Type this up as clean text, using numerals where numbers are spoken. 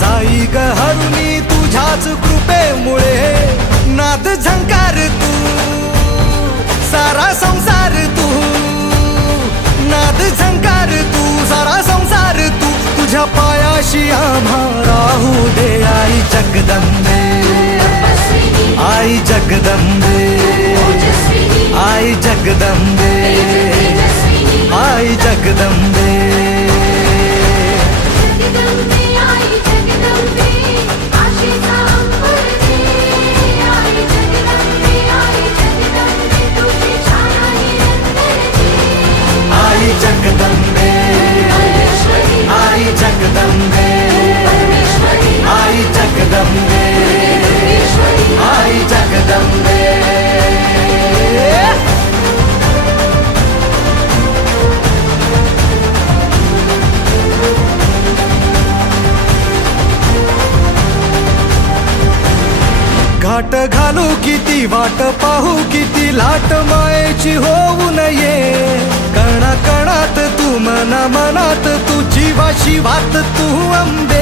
जाई ग हरुणी तुझ्याच कृपेमुळे नाद झंकार तू सारा संसार तू नाद झंकार तू सारा संसार तू तुझ्या पायाशी आम्हा राहू दे आई जगदंबे आई जगदंबे आई जगदंबे आई जगदंबे आई जगदंबे आई जगदंबे आई जगदंबे आई जगदंबे घाट घालू किती वाट पाहू किती लाट मायेची होऊ नये कणा कणात तू मना मनात तू जीवा शिवात तू अंबे